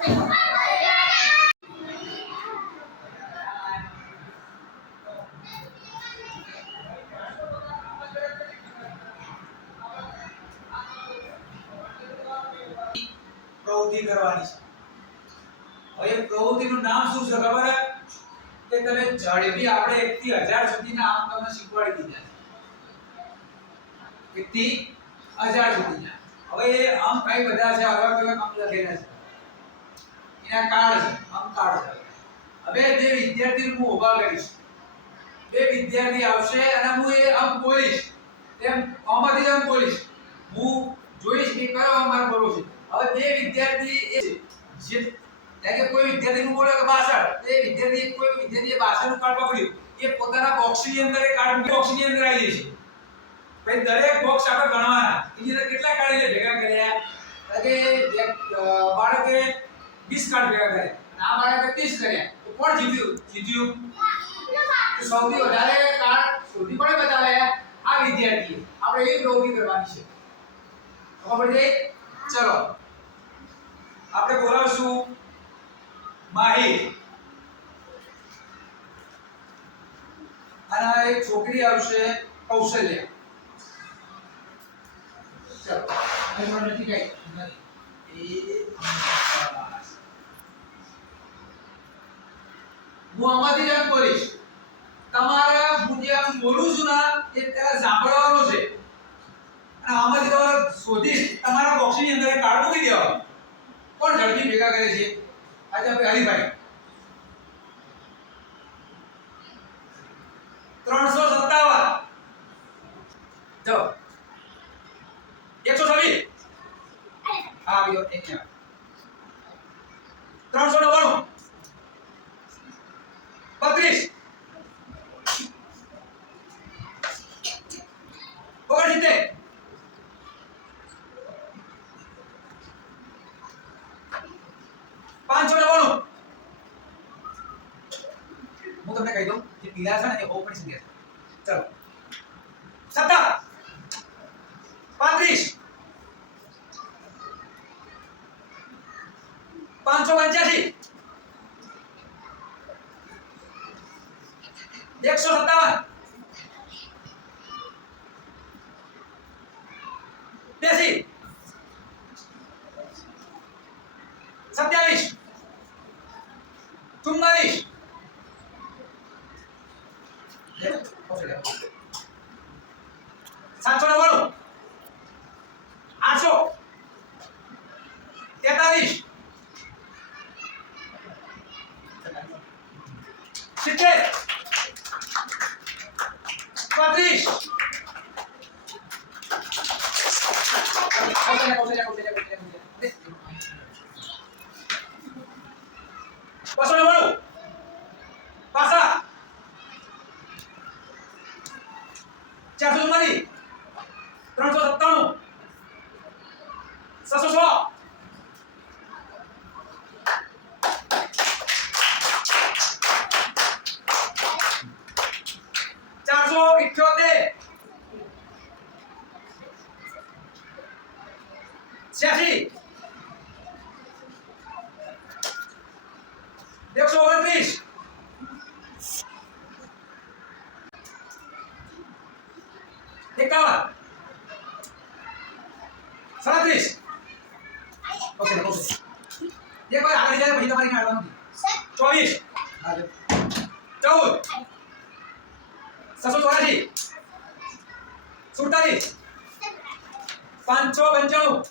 પ્રવૃત્તિ કરવાની છે। હવે પ્રવૃત્તિનું નામ શું છે ખબર છે કે તમે ઝડપી આપણે 1 થી 1000 સુધીના આમ તમને શીખવાડી દીધા છે। 1 થી 1000 સુધીના હવે આમ કઈ બધા છે અલગ અલગ આમ લખેલા છે એના કાર્ડ છે આમ કાર્ડ છે। હવે જે વિદ્યાર્થી હું ઊભા કરીશ બે વિદ્યાર્થી આવશે અને હું એ આમ બોલીશ તેમ આમાંથી જ આમ બોલીશ હું જોઈશ કે કયો અમાર બોલો છે। હવે બે વિદ્યાર્થી એ જે એટલે કોઈ વિદ્યાર્થી નું બોલે કે 62 એ વિદ્યાર્થી કોઈ વિદ્યાર્થીએ 62 નું કાર્ડ પકડ્યું એ પોતાના બોક્સની અંદર એ કાર્ડ બોક્સની અંદર આવી જશે। પછી દરેક બોક્સ આપણે ગણવાના એની અંદર કેટલા કાર્ડ એટલે ભેગા કર્યા કે બાળકે 20 કાર્ડ ભેગા કર્યા આ બાળકે 30 કર્યા તો કોણ જીત્યું તો સૌથી વધારે કાર્ડ શોધી પડે બતાવ્યા આ વિદ્યાર્થીએ આપણે એ પ્રવૃત્તિ કરવાની છે। ખબર પડી ચલો આપણે બોલાવશું માહિર અને એક છોકરી આવશે કૌશલ્યા। ચલો એમાં નથી કઈ હું આમાંથી જ બોલીશ તમારે હું જે આમ બોલું છું ને એ પહેલા સાંભળવાનું છે અને આમાંથી તમારે શોધી તમારા બોક્સની અંદર કાર્ડ મૂકી દેવાનું કોણ ઝડપી ભેગા કરે છે આજે આપણે હરીભાઈ 357 જો 126 આ ગયો એક 399 32 ઓગણસિત્તેર 599 હું તમને કહી દઉં જે પીળા છે ને એ ઓપનિંગ છે ચલો 17 35 585 157 82 27 44 799 800 43 70 35 પાસા 444 397 706 478 86 129 51 37 ઓકે એક વાર આગળ જાય પછી તમારી કાઢવાનું 24 14 784 47 595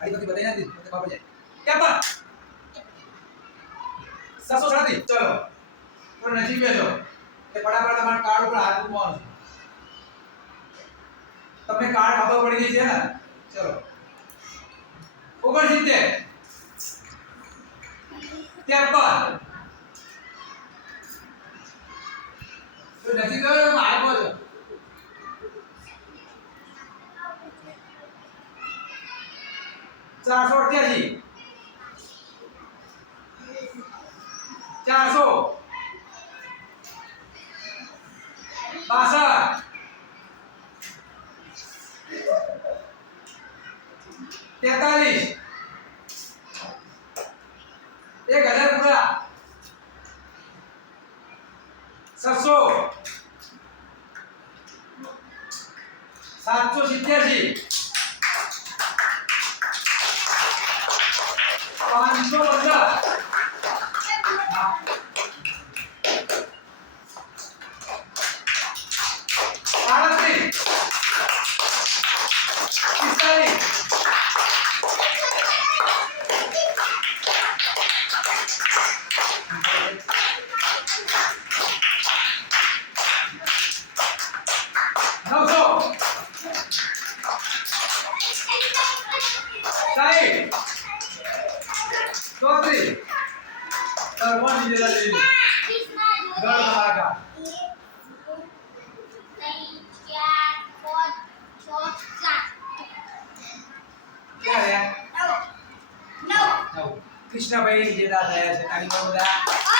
આઈ બધી બતાઈ નથી તો ખબર જાય 53 737 ચલો તો નજીક બેસો એ ફટાફટ તમારા કાર્ડ ઉપર હાથ મૂકવાનો તમને કાર્ડ ખબર પડી ગઈ છે ને ચલો 69 53 તો નજીક ગયો હાથ મૂકો 488 400 62 43 સાહેબ ચોત્રીસ તરફોન લીધેલા લઈ ગણ ભાગા કૃષ્ણભાઈ લીધેલા થયા છે નાની બધા